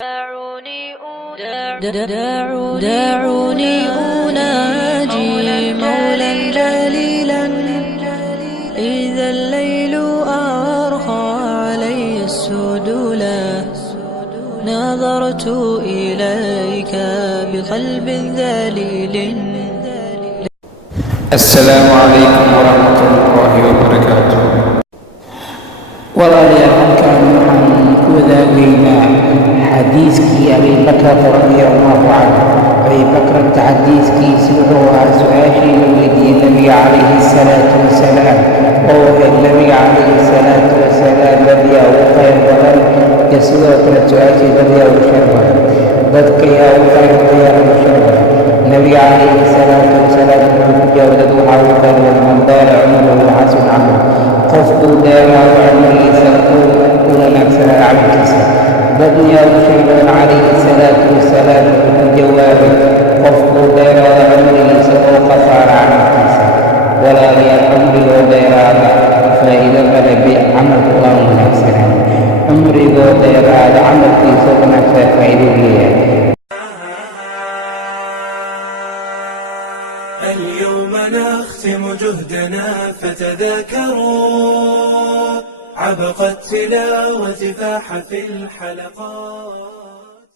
دعوني أناجي مولا جليلا إذا الليل أرخى علي السدولا نظرت إليك بقلب ذليل. السلام عليكم ورحمة الله وبركاته. walaalayaal halkaan waxaan ku wadaagaynaa xadiiskii Abi Bakr radiyallahu canhu. Abi Bakrta xadiiskiisi wuxuu ahaa su-aashii la weydiiyey nabiga calayhi salaatu wasalaam oo ahayd nabiga calayhi salaatu wasalaam dadyaa ugu khayr badan iyo sidoo kale su-aashii dadyaa ugu shar badan, dadka yaa ugu khayr badan yaa ugu shar badan. nabiga calayhi salaatu wasalaam wuxuu ku jawaabay dad waxaa ugu khayr badan man daala cumruhu wa xasuna camaluhu, qofkuu dheeraado cumrigiisa u wanaagsanaa camalkiisa. dadyaa ugu shar badan calayhi salaatu wasalaam wuxuu ku jawaabay qofkuu dheeraado cumrigiisa oo khasaara camalkiisa. walaalayaal cumrigoo dheeraada faa'iido male camalku waa wanaagsanaa. cumrigoo dheeraada camalkiisa wanaagsan faa'iido leeyahay. اليوم نختم جهدنا فتذاكروا عبق التلاوة فاح في الحلقات.